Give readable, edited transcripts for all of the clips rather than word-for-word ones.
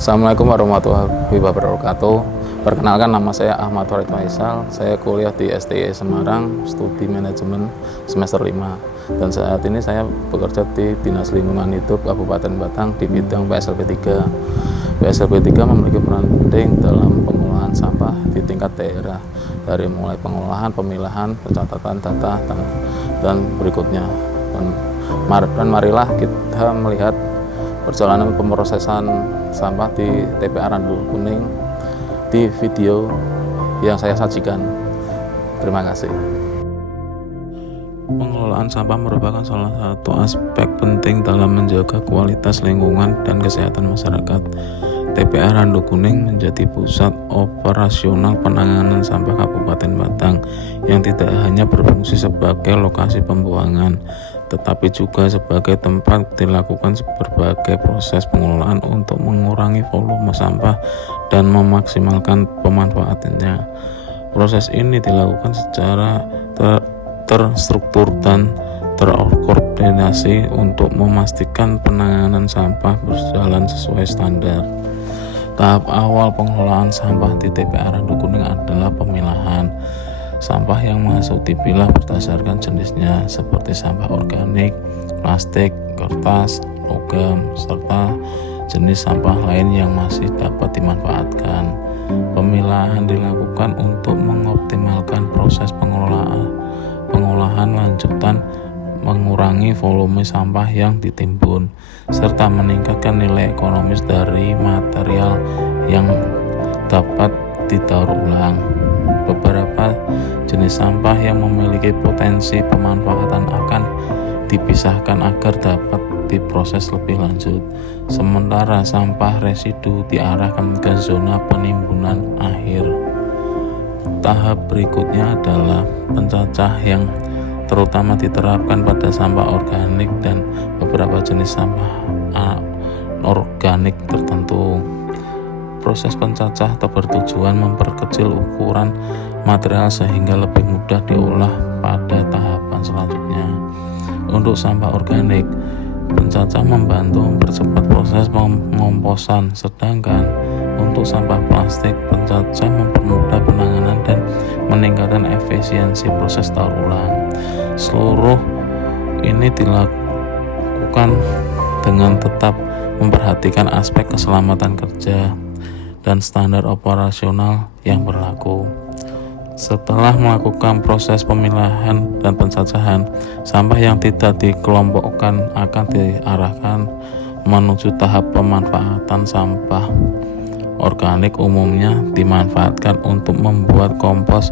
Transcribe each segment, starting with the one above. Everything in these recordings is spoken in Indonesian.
Assalamualaikum warahmatullahi wabarakatuh. Perkenalkan, nama saya Ahmad Farid Faisal. Saya kuliah di STI Semarang, studi manajemen semester 5. Dan saat ini saya bekerja di Dinas Lingkungan Hidup Kabupaten Batang di bidang PSLP 3. PSLP 3 memiliki peran penting dalam pengolahan sampah di tingkat daerah, dari mulai pengolahan, pemilahan, pencatatan data, dan berikutnya. Dan marilah kita melihat perjalanan pemrosesan sampah di TPA Randu Kuning di video yang saya sajikan. Terima kasih. Pengelolaan sampah merupakan salah satu aspek penting dalam menjaga kualitas lingkungan dan kesehatan masyarakat. TPA Randu Kuning menjadi pusat operasional penanganan sampah Kabupaten Batang yang tidak hanya berfungsi sebagai lokasi pembuangan, tetapi juga sebagai tempat dilakukan berbagai proses pengelolaan untuk mengurangi volume sampah dan memaksimalkan pemanfaatannya. Proses ini dilakukan secara terstruktur dan terkoordinasi untuk memastikan penanganan sampah berjalan sesuai standar. Tahap awal pengelolaan sampah di TPA Randu Kuning adalah pemilahan. Sampah yang masuk dipilah berdasarkan jenisnya, seperti sampah organik, plastik, kertas, logam, serta jenis sampah lain yang masih dapat dimanfaatkan. Pemilahan dilakukan untuk mengoptimalkan proses pengolahan lanjutan, mengurangi volume sampah yang ditimbun, serta meningkatkan nilai ekonomis dari material yang dapat didaur ulang. Beberapa jenis sampah yang memiliki potensi pemanfaatan akan dipisahkan agar dapat diproses lebih lanjut, sementara sampah residu diarahkan ke zona penimbunan akhir. Tahap berikutnya adalah pencacah yang terutama diterapkan pada sampah organik dan beberapa jenis sampah anorganik tertentu. Proses pencacah bertujuan memperkecil ukuran material sehingga lebih mudah diolah pada tahapan selanjutnya. Untuk sampah organik, pencacah membantu mempercepat proses pengomposan, sedangkan untuk sampah plastik, pencacah mempermudah penanganan dan meningkatkan efisiensi proses daur ulang. Seluruh ini dilakukan dengan tetap memperhatikan aspek keselamatan kerja dan standar operasional yang berlaku. Setelah melakukan proses pemilahan dan pencacahan, sampah yang tidak dikelompokkan akan diarahkan menuju tahap pemanfaatan. Sampah organik umumnya dimanfaatkan untuk membuat kompos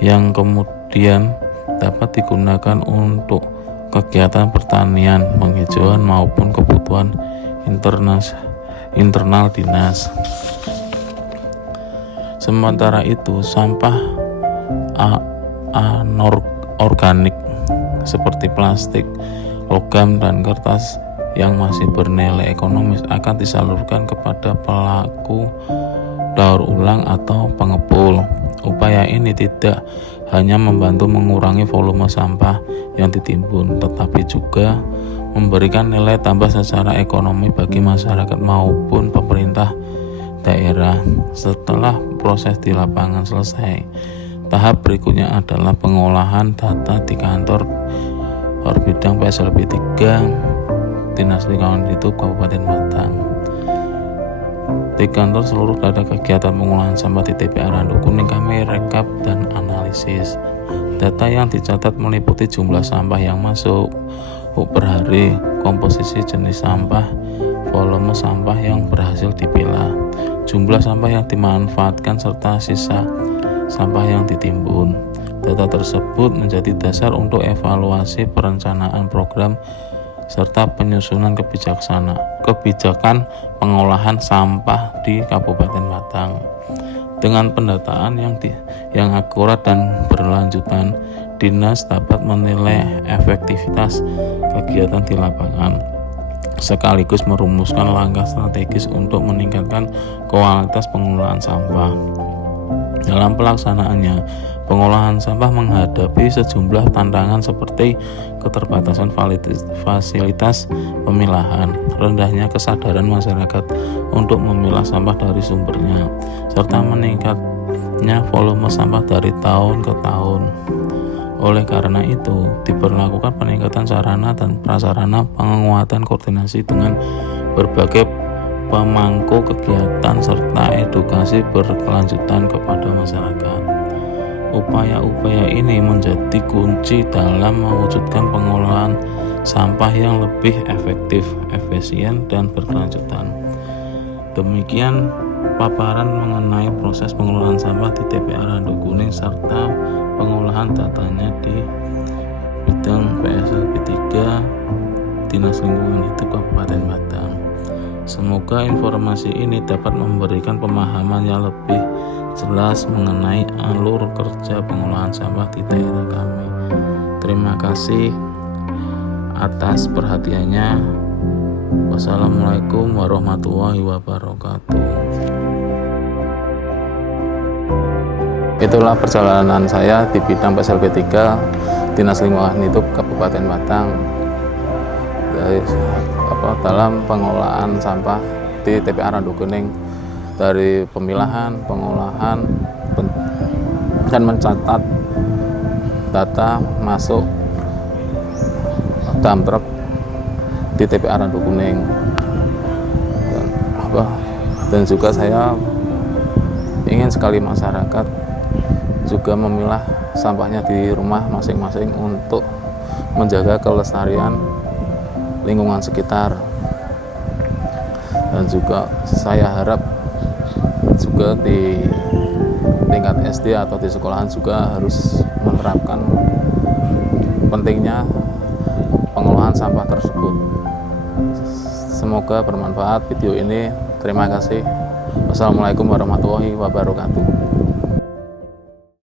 yang kemudian dapat digunakan untuk kegiatan pertanian, penghijauan maupun kebutuhan internal dinas. Sementara itu, sampah anorganik seperti plastik, logam, dan kertas yang masih bernilai ekonomis akan disalurkan kepada pelaku daur ulang atau pengepul. Upaya ini tidak hanya membantu mengurangi volume sampah yang ditimbun, tetapi juga memberikan nilai tambah secara ekonomi bagi masyarakat maupun pemerintah daerah. Setelah proses di lapangan selesai, tahap berikutnya adalah pengolahan data di kantor bidang PSLP 3 Dinas Lingkungan Hidup Kabupaten Batang. Di kantor seluruh data kegiatan pengolahan sampah di TPA Randu Kuning kami rekap dan analisis. Data yang dicatat meliputi jumlah sampah yang masuk per hari, komposisi jenis sampah, volume sampah yang berhasil dipilah, jumlah sampah yang dimanfaatkan serta sisa sampah yang ditimbun. Data tersebut menjadi dasar untuk evaluasi perencanaan program serta penyusunan kebijakan pengolahan sampah di Kabupaten Batang. Dengan pendataan yang akurat dan berlanjutan, Dinas dapat menilai efektivitas kegiatan di lapangan, sekaligus merumuskan langkah strategis untuk meningkatkan kualitas pengelolaan sampah. Dalam pelaksanaannya, pengolahan sampah menghadapi sejumlah tantangan seperti keterbatasan fasilitas pemilahan, rendahnya kesadaran masyarakat untuk memilah sampah dari sumbernya, serta meningkatnya volume sampah dari tahun ke tahun. Oleh karena itu, diperlakukan peningkatan sarana dan prasarana, penguatan koordinasi dengan berbagai pemangku kegiatan, serta edukasi berkelanjutan kepada masyarakat. Upaya-upaya ini menjadi kunci dalam mewujudkan pengolahan sampah yang lebih efektif, efisien, dan berkelanjutan. Demikian paparan mengenai proses pengelolaan sampah di TPA Randu Kuning serta pengolahan datanya di bidang PSLB 3 Dinas Lingkungan Hidup Kabupaten Batang. Semoga informasi ini dapat memberikan pemahaman yang lebih jelas mengenai alur kerja pengolahan sampah di daerah kami. Terima kasih atas perhatiannya. Wassalamualaikum warahmatullahi wabarakatuh. Itulah perjalanan saya di bidang PSLB 3 Dinas Lingkungan Hidup Kabupaten Batang dalam pengolahan sampah di TPA Randu Kuning, dari pemilahan, pengolahan, dan mencatat data masuk dump truck di TPA Randu Kuning. Dan juga saya ingin sekali masyarakat juga memilah sampahnya di rumah masing-masing untuk menjaga kelestarian lingkungan sekitar. Dan juga saya harap juga di tingkat SD atau di sekolahan juga harus menerapkan pentingnya pengolahan sampah tersebut. Semoga bermanfaat video ini. Terima kasih. Wassalamualaikum warahmatullahi wabarakatuh.